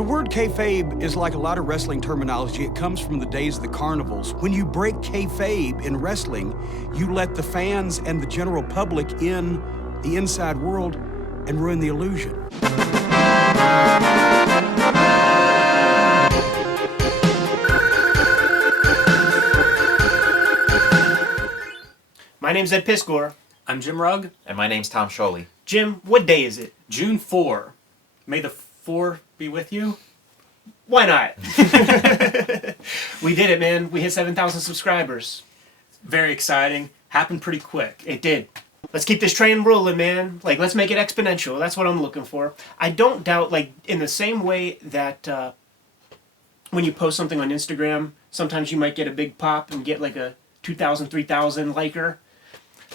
The word kayfabe is like a lot of wrestling terminology. It comes from the days of the carnivals. When you break kayfabe in wrestling, you let the fans and the general public in the inside world and ruin the illusion. My name's Ed Piscor. I'm Jim Rugg. And my name's Tom Scholey. Jim, what day is it? June 4. May the 4 be with you. Why not? We did it, man. We hit 7,000 subscribers. Very exciting. Happened pretty quick. It did. Let's keep this train rolling, man. Like, let's make it exponential. That's what I'm looking for. I don't doubt, like, in the same way that when you post something on Instagram, sometimes you might get a big pop and get like a 2,000, 3,000 liker.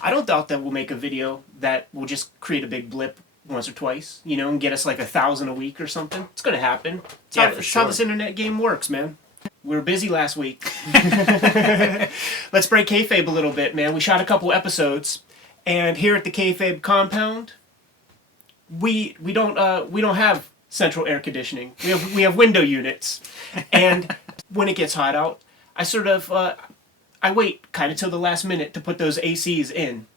I don't doubt that we'll make a video that will just create a big blip once or twice, you know, and get us like 1,000 a week or something. It's going to happen. It's how this internet game works, man. We were busy last week. Let's break kayfabe a little bit, man. We shot a couple episodes, and here at the Kayfabe compound, we don't have central air conditioning. We have window units, and when it gets hot out, I wait kind of till the last minute to put those ACs in.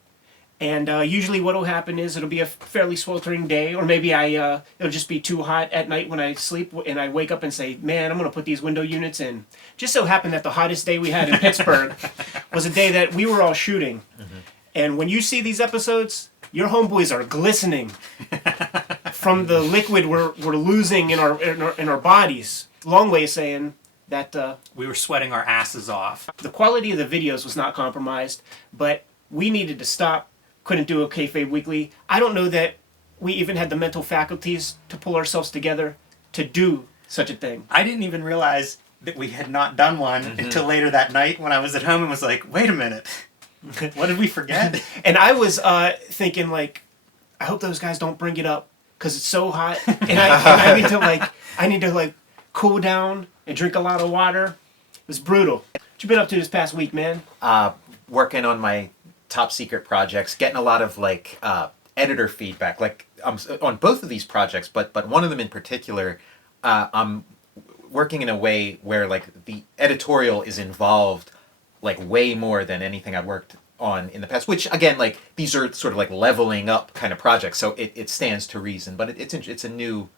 And usually what'll happen is it'll be a fairly sweltering day, or maybe it'll just be too hot at night when I sleep, and I wake up and say, man, I'm going to put these window units in. Just so happened that the hottest day we had in Pittsburgh was a day that we were all shooting. Mm-hmm. And when you see these episodes, your homeboys are glistening from the liquid we're losing in our bodies. Long way of saying that we were sweating our asses off. The quality of the videos was not compromised, but we needed to stop. Couldn't do a Kayfabe Weekly. I don't know that we even had the mental faculties to pull ourselves together to do such a thing. I didn't even realize that we had not done one until later that night when I was at home and was like, wait a minute, what did we forget? And I was thinking, like, I hope those guys don't bring it up because it's so hot, and I need to cool down and drink a lot of water. It was brutal. What you been up to this past week, man? Working on my top secret projects, getting a lot of editor feedback, on both of these projects, but one of them in particular, I'm working in a way where the editorial is involved way more than anything I've worked on in the past, which again, these are sort of leveling up kind of projects, so it stands to reason, but it's a new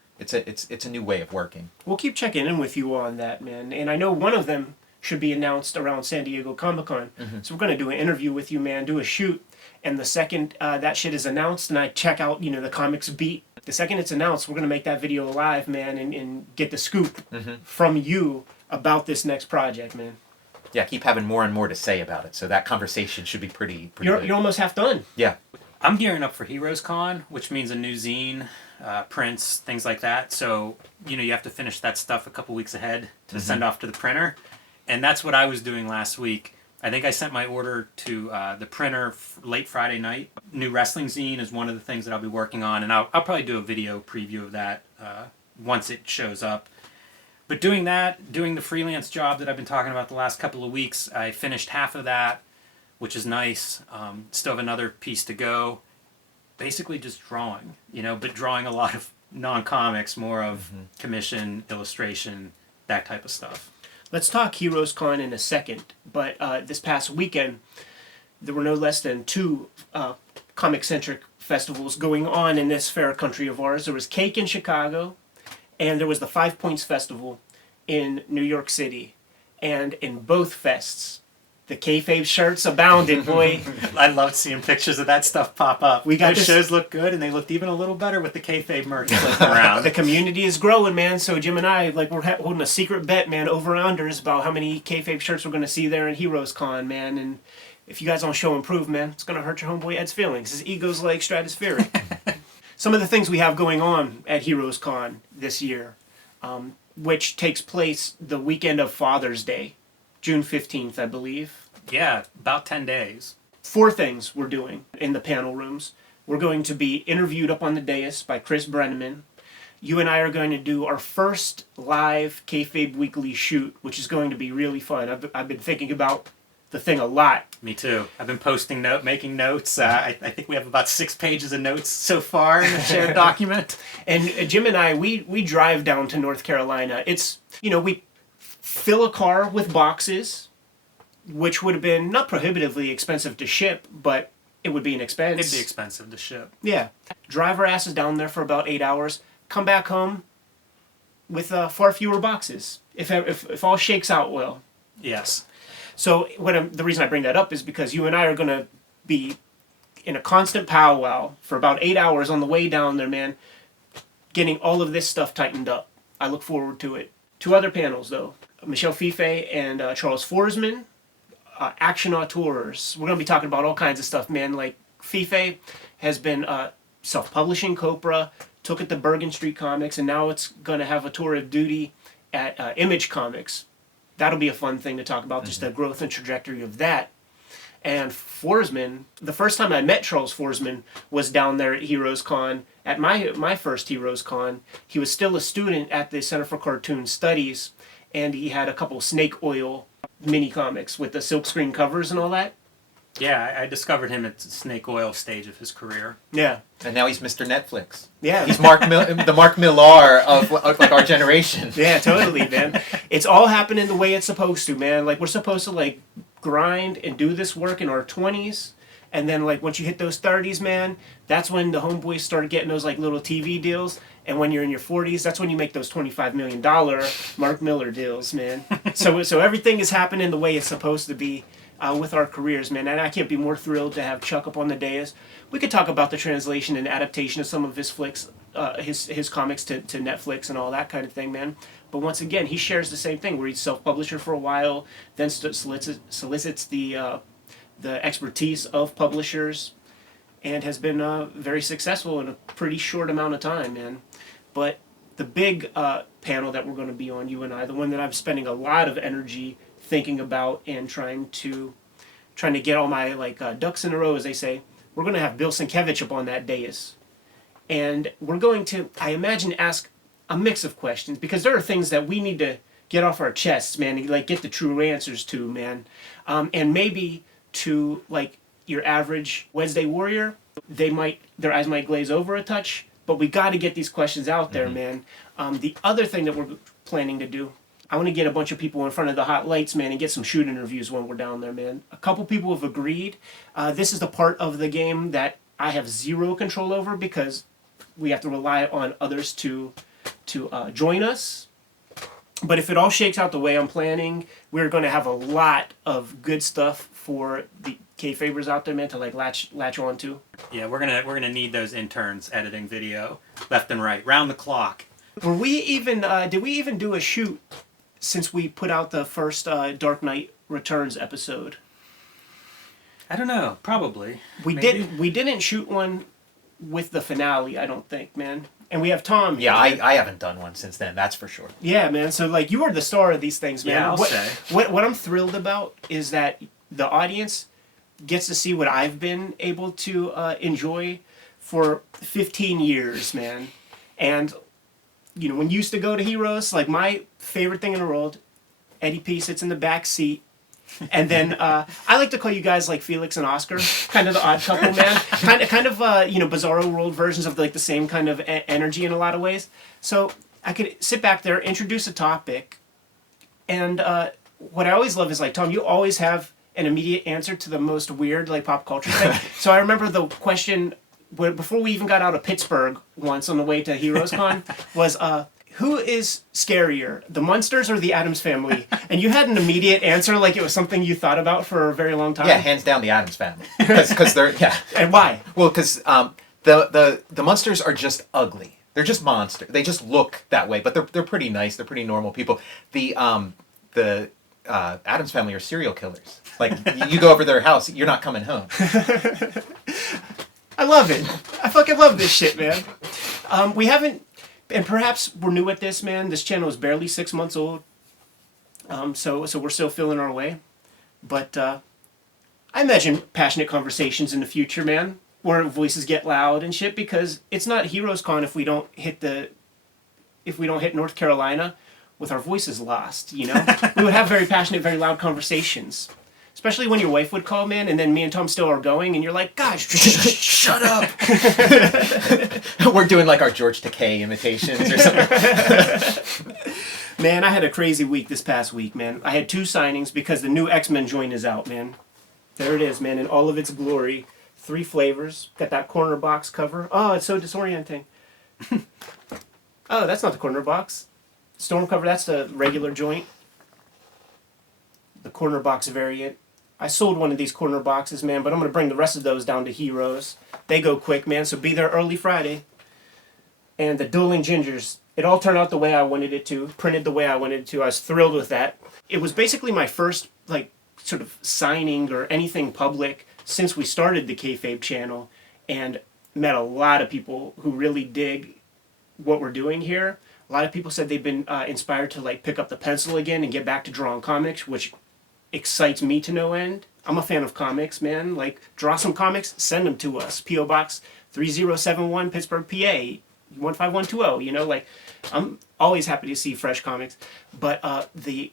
way of working. We'll keep checking in with you on that, man. And I know one of them should be announced around San Diego Comic-Con. Mm-hmm. So we're going to do an interview with you, man, do a shoot. And the second that shit is announced and I check out, the comics beat, the second it's announced, we're going to make that video live, man, and get the scoop from you about this next project, man. Yeah, keep having more and more to say about it. So that conversation should be pretty You're almost half done. Yeah. I'm gearing up for Heroes Con, which means a new zine, prints, things like that. So, you have to finish that stuff a couple weeks ahead to send off to the printer. And that's what I was doing last week. I think I sent my order to the printer late Friday night. New wrestling zine is one of the things that I'll be working on, and I'll probably do a video preview of that once it shows up. But doing the freelance job that I've been talking about the last couple of weeks, I finished half of that, which is nice. Still have another piece to go. Basically just drawing, but drawing a lot of non-comics, more of commission, illustration, that type of stuff. Let's talk Heroes Con in a second, but this past weekend, there were no less than two comic-centric festivals going on in this fair country of ours. There was Cake in Chicago, and there was the 5 Points Festival in New York City. And in both fests, the Kayfabe shirts abounded, boy. I loved seeing pictures of that stuff pop up. Those shows looked good, and they looked even a little better with the Kayfabe merch floating around. The community is growing, man. So Jim and I, we're holding a secret bet, man, over unders about how many Kayfabe shirts we're going to see there in Heroes Con, man. And if you guys don't show and prove, man, it's going to hurt your homeboy Ed's feelings. His ego's stratospheric. Some of the things we have going on at Heroes Con this year, which takes place the weekend of Father's Day, June 15th, I believe. Yeah, about 10 days. 4 things we're doing in the panel rooms. We're going to be interviewed up on the dais by Chris Brenneman. You and I are going to do our first live Kayfabe Weekly shoot, which is going to be really fun. I've been thinking about the thing a lot. Me too. I've been making notes. I think we have about 6 pages of notes so far in the shared document. And Jim and I, we drive down to North Carolina. It's, we fill a car with boxes, which would have been not prohibitively expensive to ship, but it would be an expense. It'd be expensive to ship. Yeah. Drive our asses down there for about 8 hours, come back home with far fewer boxes, if all shakes out well. Yes. So the reason I bring that up is because you and I are going to be in a constant powwow for about 8 hours on the way down there, man, getting all of this stuff tightened up. I look forward to it. 2 other panels, though. Michelle Fife and Charles Forsman, action auteurs. We're going to be talking about all kinds of stuff, man. Like, Fife has been self-publishing Copra, took it to Bergen Street Comics, and now it's going to have a tour of duty at Image Comics. That'll be a fun thing to talk about, just the growth and trajectory of that. And Forsman, the first time I met Charles Forsman was down there at Heroes Con, at my first Heroes Con. He was still a student at the Center for Cartoon Studies, and he had a couple snake oil mini comics with the silkscreen covers and all that. Yeah, I discovered him at the snake oil stage of his career. Yeah. And now he's Mr. Netflix. Yeah. He's the Mark Millar of like our generation. Yeah, totally, man. It's all happening the way it's supposed to, man. Like, we're supposed to, like, grind and do this work in our 20s. And then, like, once you hit those 30s, man, that's when the homeboys started getting those, like, little TV deals. And when you're in your 40s, that's when you make those $25 million Mark Millar deals, man. So everything is happening the way it's supposed to be with our careers, man. And I can't be more thrilled to have Chuck up on the dais. We could talk about the translation and adaptation of some of his flicks, his comics to Netflix and all that kind of thing, man. But once again, he shares the same thing, where he's self-publisher for a while, then solicits the expertise of publishers, and has been very successful in a pretty short amount of time, man. But the big panel that we're going to be on, you and I, the one that I'm spending a lot of energy thinking about and trying to get all my ducks in a row, as they say, we're going to have Bill Sienkiewicz up on that dais. And we're going to, I imagine, ask a mix of questions, because there are things that we need to get off our chests, man, and get the true answers to, man. And maybe to your average Wednesday warrior, their eyes might glaze over a touch, but we got to get these questions out there, man. The other thing that we're planning to do, I want to get a bunch of people in front of the hot lights, man, and get some shoot interviews when we're down there, man. A couple people have agreed. This is the part of the game that I have zero control over, because we have to rely on others to join us. But if it all shakes out the way I'm planning, we're going to have a lot of good stuff for the Kayfabers out there, man, to latch on to. Yeah, we're gonna need those interns editing video left and right, round the clock. Were we even did we even do a shoot since we put out the first Dark Knight Returns episode? I don't know, probably. We didn't shoot one with the finale, I don't think, man. And we have Tom here. Yeah, I haven't done one since then, that's for sure. Yeah, man. So you are the star of these things, man. Yeah, I'll say. What I'm thrilled about is that the audience gets to see what I've been able to enjoy for 15 years, man. And when you used to go to Heroes, my favorite thing in the world, Eddie P sits in the back seat. And then I like to call you guys like Felix and Oscar, kind of the odd couple, man. Kind of Bizarro World versions of the same kind of energy in a lot of ways. So I could sit back there, introduce a topic, and what I always love is Tom, you always have an immediate answer to the most weird pop culture thing. So I remember the question before we even got out of Pittsburgh once on the way to Heroes Con was who is scarier, the Munsters or the Addams Family? And you had an immediate answer, like it was something you thought about for a very long time. Yeah, hands down the Addams Family, because they're And why? Well, because the Munsters are just ugly. They're just monsters. They just look that way, but they're pretty nice. They're pretty normal people. The Addams Family are serial killers. You go over their house, you're not coming home. I love it. I fucking love this shit, man. We haven't. And perhaps we're new at this, man. This channel is barely 6 months old. So we're still feeling our way. But I imagine passionate conversations in the future, man, where voices get loud and shit, because it's not Heroes Con if we don't hit North Carolina with our voices lost, We would have very passionate, very loud conversations. Especially when your wife would call, man, and then me and Tom still are going, and you're like, gosh, Shut up. We're doing like our George Takei imitations or something. Man, I had a crazy week this past week, man. I had 2 signings because the new X-Men joint is out, man. There it is, man, in all of its glory. 3 flavors. Got that corner box cover. Oh, it's so disorienting. Oh, that's not the corner box. Storm cover, that's the regular joint. The corner box variant. I sold one of these corner boxes, man, but I'm going to bring the rest of those down to Heroes. They go quick, man, so be there early Friday. And the Dueling Gingers, it all turned out the way I wanted it to, printed the way I wanted it to. I was thrilled with that. It was basically my first, like, sort of signing or anything public since we started the Kayfabe channel, and met a lot of people who really dig what we're doing here. A lot of people said they've been inspired to like pick up the pencil again and get back to drawing comics, which excites me to no end. I'm a fan of comics, man. Like, draw some comics, send them to us. P.O. Box 3071, Pittsburgh, PA 15120. You know, like, I'm always happy to see fresh comics. But the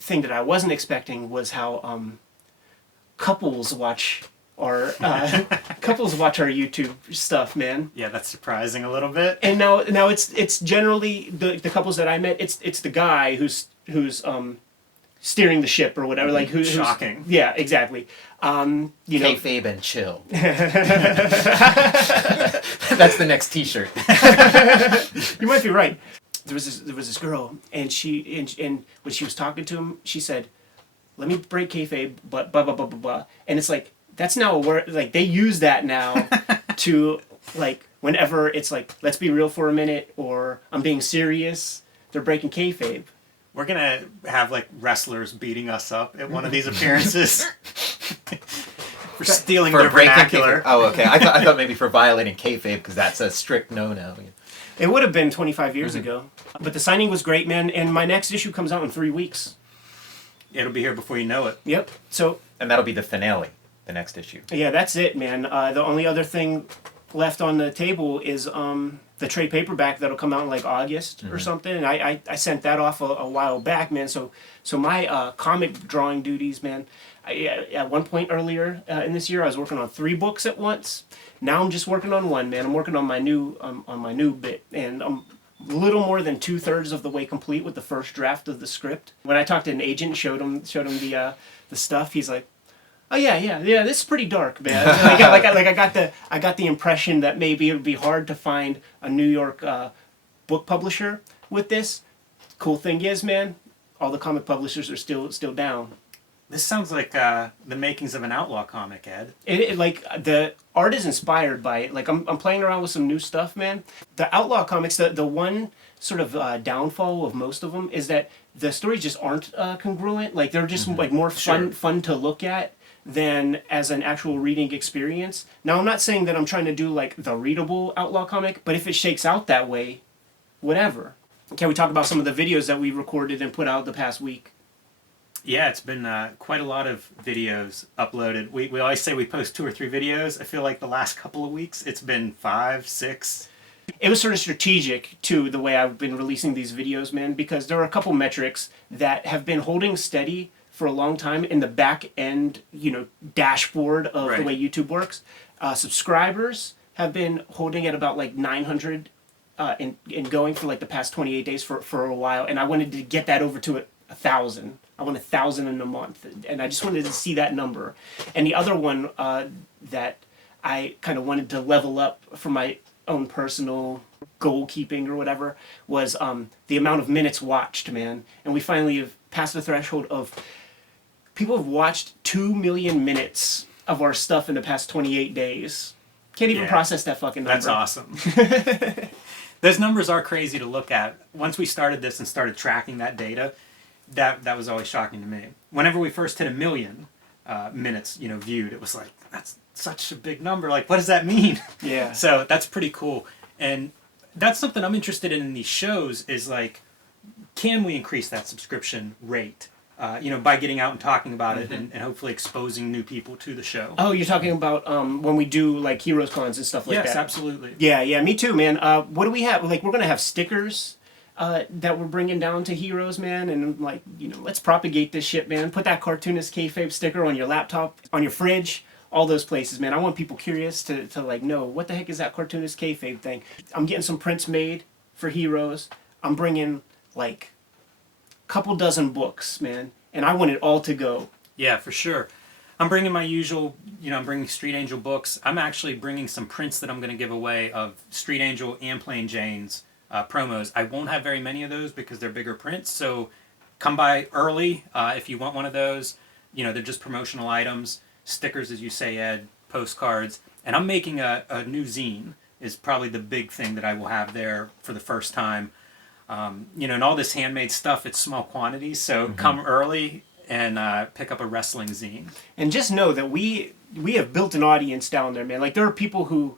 thing that I wasn't expecting was how couples watch our YouTube stuff, man. Yeah, that's surprising a little bit. And now it's generally the couples that I met. It's the guy who's steering the ship or whatever. Like who's shocking. Yeah, exactly. You know, Kayfabe and chill. That's the next T-shirt. You might be right. There was this girl, and and when she was talking to him, she said, "Let me break kayfabe, but blah blah blah blah blah." And it's like, that's now a word, like they use that now to, like, whenever it's like, let's be real for a minute, or I'm being serious, they're breaking kayfabe. We're gonna have like wrestlers beating us up at one of these appearances for stealing For their breaking vernacular. kayfabe. Oh, okay. I thought maybe for violating kayfabe, because that's a strict no-no. It would have been 25 years ago. But the signing was great, man, and my next issue comes out in 3 weeks. It'll be here before you know it. Yep. So, And that'll be the finale, the next issue. yeah, that's it, man. The only other thing left on the table is the trade paperback that'll come out in like August or something. And I sent that off a while back, man. So my comic drawing duties, man. At one point earlier in this year, I was working on 3 books at once. Now I'm just working on 1, man. I'm working on my new bit, and I'm a little more than 2/3 of the way complete with the first draft of the script. When I talked to an agent, showed him the stuff, he's like, "Oh yeah, this is pretty dark, man." I got the impression that maybe it would be hard to find a New York book publisher with this. Cool thing is, man, all the comic publishers are still down. This sounds like the makings of an outlaw comic, Ed. Like, the art is inspired by it. Like, I'm playing around with some new stuff, man. The outlaw comics, the one sort of downfall of most of them is that the stories just aren't congruent. Like, they're just like more fun to look at than as an actual reading experience. Now, I'm not saying that I'm trying to do like the readable outlaw comic, but if it shakes out that way, whatever. Can we talk about some of the videos that we recorded and put out the past week? Yeah, it's been quite a lot of videos uploaded. We always say we post 2 or 3 videos. I feel like the last couple of weeks it's been 5, 6. It was sort of strategic, too, the way I've been releasing these videos, man, because there are a couple metrics that have been holding steady for a long time in the back end, dashboard of the way YouTube works. Subscribers have been holding at about like 900 and going for like the past 28 days for a while, and I wanted to get that over to 1,000. I want 1,000 in a month, and I just wanted to see that number. And the other one that I kind of wanted to level up for my own personal goal keeping or whatever was the amount of minutes watched, man. And we finally have passed the threshold of people have watched 2 million minutes of our stuff in the past 28 days. Can't even process that fucking number. That's awesome. Those numbers are crazy to look at. Once we started this and started tracking that data, that was always shocking to me. Whenever we first hit 1 million minutes, viewed, it was like, that's such a big number. Like, what does that mean? Yeah. So that's pretty cool. And that's something I'm interested in these shows is like, can we increase that subscription rate? By getting out and talking about it and hopefully exposing new people to the show. Oh, you're talking about when we do like Heroes Cons and stuff like that? Yes, absolutely. Yeah, me too, man. What do we have? Like, we're going to have stickers. that we're bringing down to Heroes, man. And like, let's propagate this shit, man. Put that Cartoonist Kayfabe sticker on your laptop, on your fridge, all those places, man. I want people curious to like know what the heck is that Cartoonist Kayfabe thing. I'm getting some prints made for Heroes. I'm bringing like a couple dozen books, man, and I want it all to go. Yeah, for sure. I'm bringing my usual, I'm bringing Street Angel books. I'm actually bringing some prints that I'm going to give away of Street Angel and Plain Jane's promos. I won't have very many of those because they're bigger prints, so come by early if you want one of those. They're just promotional items, stickers, as you say, Ed, postcards. And I'm making a new zine is probably the big thing that I will have there for the first time. And all this handmade stuff, it's small quantities, so come early and pick up a wrestling zine. And just know that we have built an audience down there, man. Like, there are people who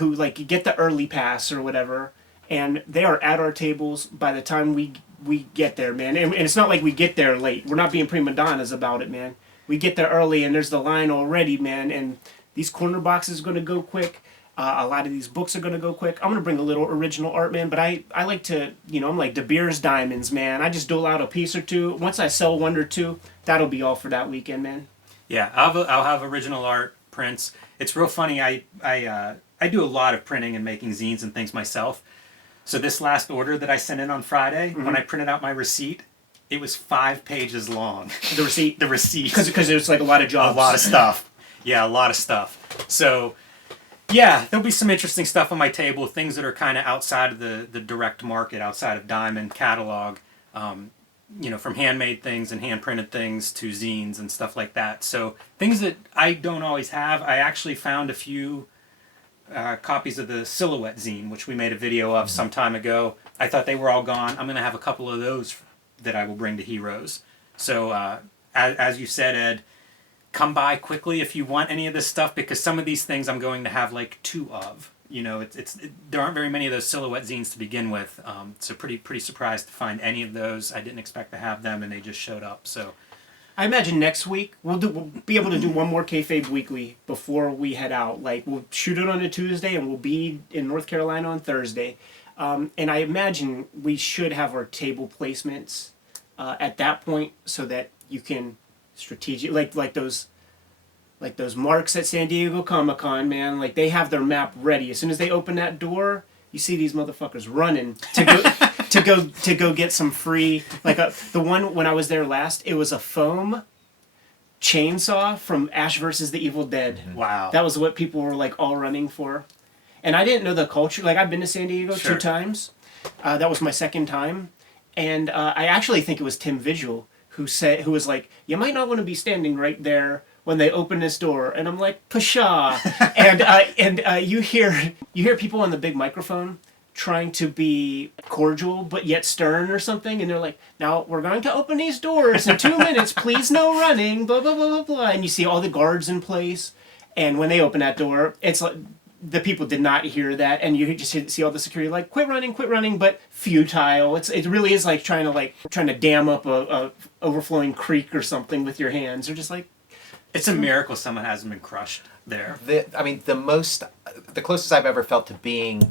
like get the early pass or whatever, and they are at our tables by the time we get there, man. And it's not like we get there late. We're not being prima donnas about it, man. We get there early, and there's the line already, man. And these corner boxes are going to go quick. A lot of these books are going to go quick. I'm going to bring a little original art, man, but I like to, I'm like De Beers diamonds, man. I just dole out a piece or two. Once I sell one or two, that'll be all for that weekend, man. Yeah, I'll have original art prints. It's real funny. I do a lot of printing and making zines and things myself. So this last order that I sent in on Friday, when I printed out my receipt, it was 5 pages long. The receipt? The receipt. Because there's like a lot of jobs. A lot of stuff. Yeah, a lot of stuff. So... yeah, there'll be some interesting stuff on my table, things that are kind of outside of the direct market, outside of Diamond catalog, from handmade things and hand-printed things to zines and stuff like that. So things that I don't always have. I actually found a few copies of the Silhouette zine, which we made a video of some time ago. I thought they were all gone. I'm going to have a couple of those that I will bring to Heroes. So as you said, Ed, come by quickly if you want any of this stuff, because some of these things I'm going to have like 2 of. There aren't very many of those Silhouette zines to begin with, so pretty surprised to find any of those. I didn't expect to have them, and they just showed up. So I imagine next week we'll be able to do one more Kayfabe Weekly before we head out. Like, we'll shoot it on a Tuesday, and we'll be in North Carolina on Thursday. And I imagine we should have our table placements at that point, so that you can strategic like those marks at San Diego Comic-Con, man. Like, they have their map ready. As soon as they open that door, you see these motherfuckers running to go get some free, like the one when I was there last, it was a foam chainsaw from Ash versus the Evil Dead. Wow. That was what people were like all running for. And I didn't know the culture. Like, I've been to San Diego 2 times. That was my second time. And I actually think it was Tim Vigil who was like, you might not want to be standing right there when they open this door. And I'm like, pshaw. and you hear people on the big microphone trying to be cordial but yet stern or something, and they're like, now we're going to open these doors in 2 minutes, please no running, blah blah blah blah blah. And you see all the guards in place, and when they open that door, it's like the people did not hear that, and you just see all the security like, quit running, but futile. It really is like trying to dam up a overflowing creek or something with your hands. They're just like, it's a miracle someone hasn't been crushed there. The closest I've ever felt to being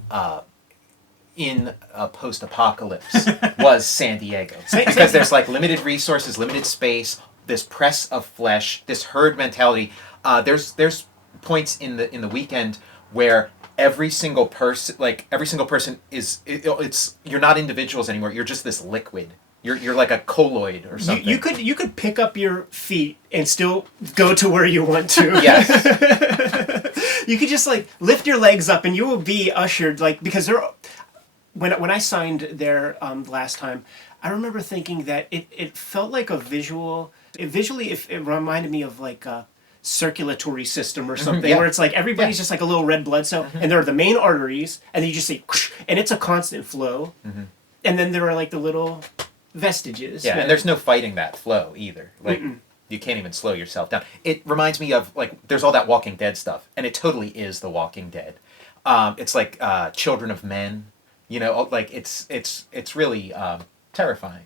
in a post-apocalypse was San Diego, because there's like limited resources, limited space, this press of flesh, this herd mentality. There's points in the weekend where every single person is you're not individuals anymore. You're just this liquid. You're like a colloid or something. You could pick up your feet and still go to where you want to. Yes. You could just like lift your legs up and you will be ushered, like, because when I signed there last time, I remember thinking that it felt like a visually it reminded me of like a circulatory system or something, where it's like everybody's just like a little red blood cell, and there are the main arteries, and then you just say, and it's a constant flow, and then there are like the little vestiges. Yeah, and there's no fighting that flow either. Like, you can't even slow yourself down. It reminds me of, like, there's all that Walking Dead stuff, and it totally is The Walking Dead. It's like Children of Men, like it's really terrifying.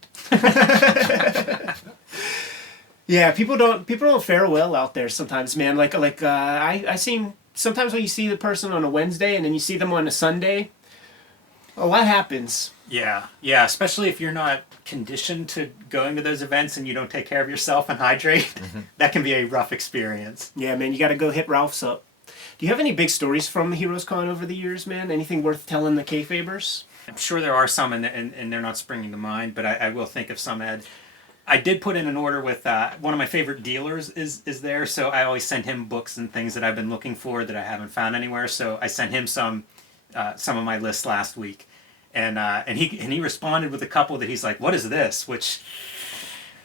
Yeah, people don't fare well out there sometimes, man. I seen sometimes when you see the person on a Wednesday and then you see them on a Sunday, a lot happens. Yeah, especially if you're not conditioned to going to those events and you don't take care of yourself and hydrate. That can be a rough experience. Yeah, man, you got to go hit Ralph's up. Do you have any big stories from Heroes Con over the years, man? Anything worth telling the Kayfabers? I'm sure there are some, and they're not springing to mind, but I will think of some, Ed. I did put in an order with one of my favorite dealers is there, so I always send him books and things that I've been looking for that I haven't found anywhere. So I sent him some of my lists last week, and he responded with a couple that he's like, "What is this?" Which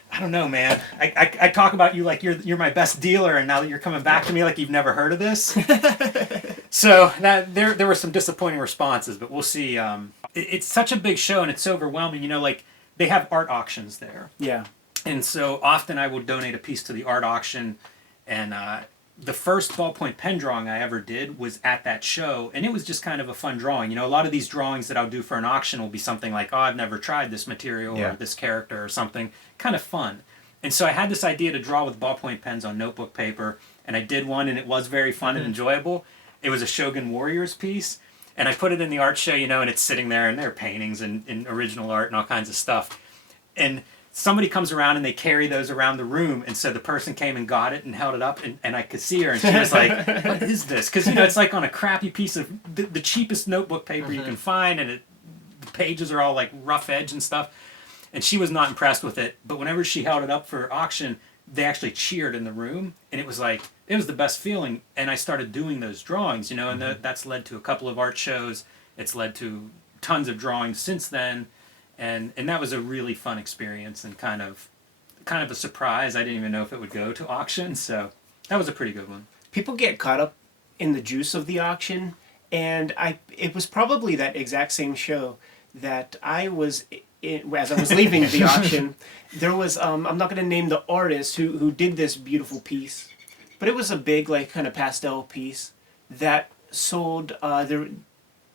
I don't know, man. I talk about you like you're my best dealer, and now that you're coming back to me like you've never heard of this. So that there were some disappointing responses, but we'll see. It's such a big show and it's so overwhelming. You know, like they have art auctions there. Yeah. And so often I will donate a piece to the art auction, and the first ballpoint pen drawing I ever did was at that show, and it was just kind of a fun drawing. You know, a lot of these drawings that I'll do for an auction will be something like, oh, I've never tried this material or this character or something, kind of fun. And so I had this idea to draw with ballpoint pens on notebook paper, and I did one, and it was very fun and enjoyable. It was a Shogun Warriors piece, and I put it in the art show, you know, and it's sitting there, and there are paintings and original art and all kinds of stuff. And somebody comes around and they carry those around the room, and so the person came and got it and held it up, and I could see her, and she was like, what is this? Because, you know, it's like on a crappy piece of the cheapest notebook paper you can find, and the pages are all like rough edge and stuff, and she was not impressed with it. But whenever she held it up for auction, they actually cheered in the room, and it was like, it was the best feeling. And I started doing those drawings, you know, and that's led to a couple of art shows. It's led to tons of drawings since then. And that was a really fun experience and kind of a surprise. I didn't even know if it would go to auction, so that was a pretty good one. People get caught up in the juice of the auction, and it was probably that exact same show that I was in, as I was leaving the auction. There was I'm not going to name the artist who did this beautiful piece, but it was a big like kind of pastel piece that sold.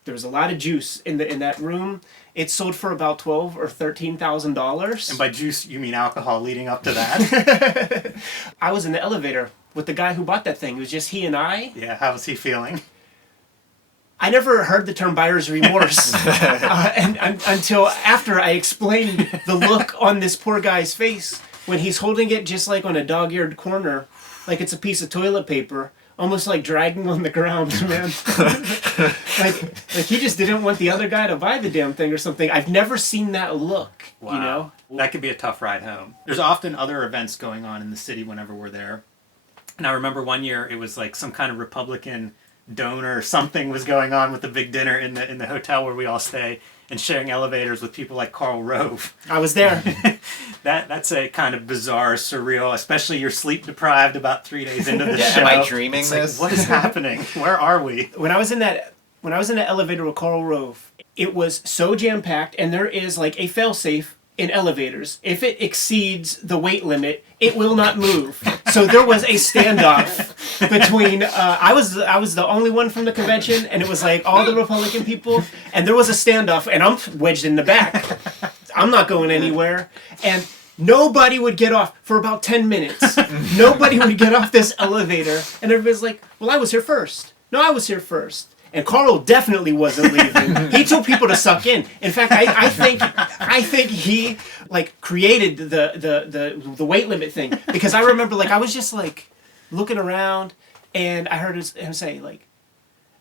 There was a lot of juice in that room. It sold for about $12,000 or $13,000. And by juice, you mean alcohol leading up to that? I was in the elevator with the guy who bought that thing. It was just he and I. Yeah, how was he feeling? I never heard the term buyer's remorse and until after I explained the look on this poor guy's face when he's holding it just like on a dog-eared corner, like it's a piece of toilet paper. Almost like dragging on the ground, man. like he just didn't want the other guy to buy the damn thing or something. I've never seen that look, wow. You know? That could be a tough ride home. There's often other events going on in the city whenever we're there. And I remember one year it was like some kind of Republican donor or something was going on with a big dinner in the hotel where we all stay and sharing elevators with people like Karl Rove. I was there. That's a kind of bizarre, surreal, especially you're sleep deprived about 3 days into the show. Am I dreaming it's this? Like, what is happening? Where are we? When I was in that elevator with Karl Rove, it was so jam-packed, and there is like a fail-safe in elevators. If it exceeds the weight limit, it will not move. So there was a standoff between I was the only one from the convention, and it was like all the Republican people, and there was a standoff, and I'm wedged in the back. I'm not going anywhere, and nobody would get off for about 10 minutes. Nobody would get off this elevator, and everybody's like, well, I was here first. No, I was here first. And Carl definitely wasn't leaving. He told people to suck in. In fact, I think he like created the weight limit thing, because I remember like I was just like looking around, and I heard him say like,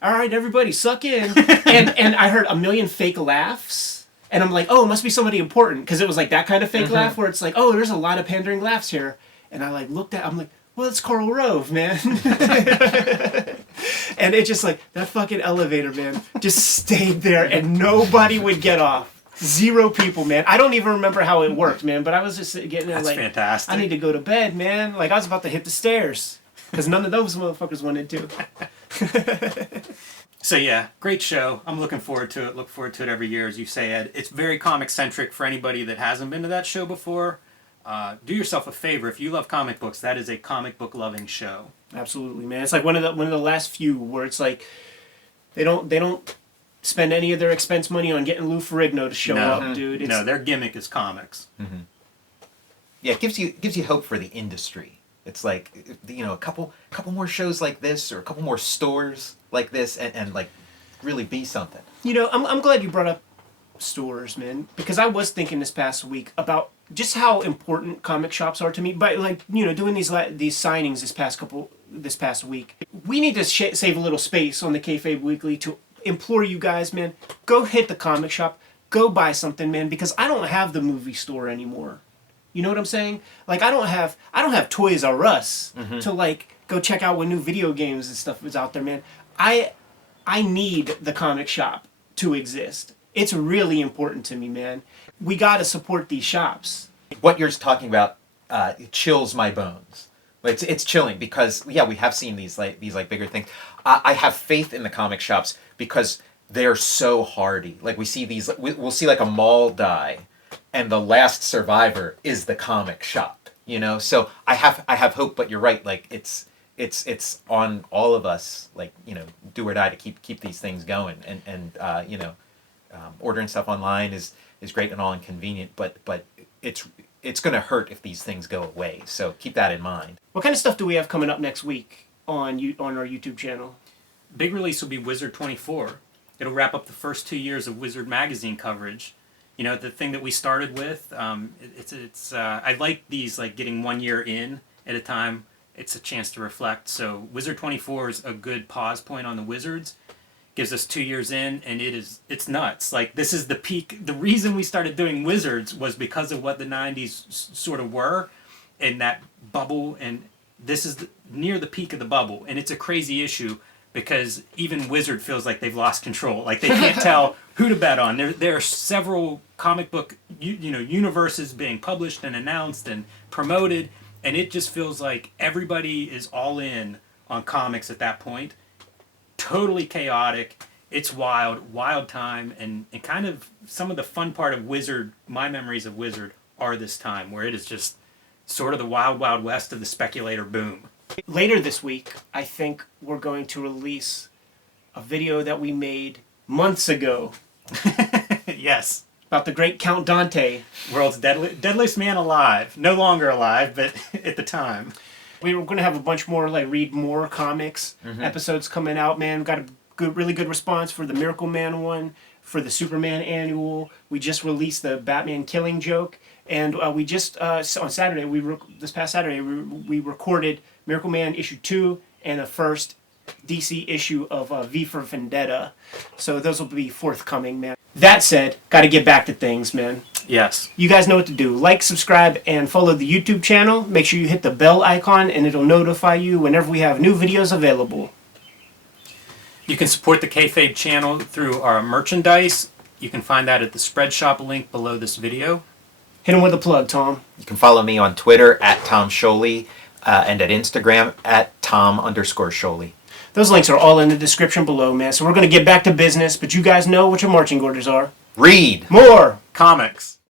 "All right, everybody, suck in," and I heard a million fake laughs, and I'm like, "Oh, it must be somebody important," because it was like that kind of fake laugh where it's like, "Oh, there's a lot of pandering laughs here," and I like looked at, I'm like, well, it's Karl Rove, man. And it's just like, that fucking elevator, man, just stayed there and nobody would get off. 0 people, man. I don't even remember how it worked, man, but I was just getting there. That's like, fantastic. I need to go to bed, man. Like, I was about to hit the stairs because none of those motherfuckers wanted to. So yeah, great show. I'm looking forward to it. Look forward to it every year, as you say, Ed. It's very comic-centric for anybody that hasn't been to that show before. Do yourself a favor. If you love comic books, that is a comic book loving show. Absolutely, man. It's like one of the last few where it's like they don't spend any of their expense money on getting Lou Ferrigno to show up, dude. No, their gimmick is comics. Mm-hmm. Yeah, it gives you hope for the industry. It's like, you know, a couple more shows like this, or a couple more stores like this, and like really be something. You know, I'm glad you brought up stores, man, because I was thinking this past week about just how important comic shops are to me. But like, you know, doing these signings this past week, we need to save a little space on the Kayfabe Weekly to implore you guys, man, go hit the comic shop, go buy something, man, because I don't have the movie store anymore. You know what I'm saying? Like, I don't have Toys R Us to like go check out what new video games and stuff is out there, man. I need the comic shop to exist. It's really important to me, man. We got to support these shops. What you're talking about it chills my bones. It's chilling because we have seen these bigger things. I have faith in the comic shops because they're so hardy. Like we see these, we'll see like a mall die, and the last survivor is the comic shop. You know, so I have hope. But you're right. Like it's on all of us. Like, you know, do or die to keep these things going. And you know, ordering stuff online is great and all and convenient. But it's going to hurt if these things go away. So keep that in mind. What kind of stuff do we have coming up next week on our YouTube channel? Big release will be Wizard 24. It'll wrap up the first 2 years of Wizard magazine coverage. You know, the thing that we started with, I like these, like getting 1 year in at a time. It's a chance to reflect. So Wizard 24 is a good pause point on the Wizards. Gives us 2 years in, and it's nuts. Like, this is the peak. The reason we started doing Wizards was because of what the 90s sort of were in that bubble, and this is near the peak of the bubble, and it's a crazy issue because even Wizard feels like they've lost control. Like, they can't tell who to bet on. There are several comic book universes being published and announced and promoted, and it just feels like everybody is all in on comics at that point. Totally chaotic. It's wild time, and kind of some of the fun part of Wizard, my memories of Wizard, are this time where it is just sort of the wild west of the speculator boom. Later this week, I think we're going to release a video that we made months ago. Yes. About the great Count Dante. World's deadliest man alive. No longer alive, but at the time. We were going to have a bunch more, like, read more comics episodes coming out, man. We got a really good response for the Miracle Man one, for the Superman annual. We just released the Batman Killing Joke. And we just, on Saturday, this past Saturday, we recorded Miracle Man issue 2 and the first DC issue of V for Vendetta. So those will be forthcoming, man. That said, got to get back to things, man. Yes. You guys know what to do. Like, subscribe, and follow the YouTube channel. Make sure you hit the bell icon, and it'll notify you whenever we have new videos available. You can support the Kayfabe channel through our merchandise. You can find that at the Spread Shop link below this video. Hit him with a plug, Tom. You can follow me on Twitter at Tom Sholey and at Instagram at Tom_Sholey. Those links are all in the description below, man. So we're going to get back to business, but you guys know what your marching orders are. Read more Comics.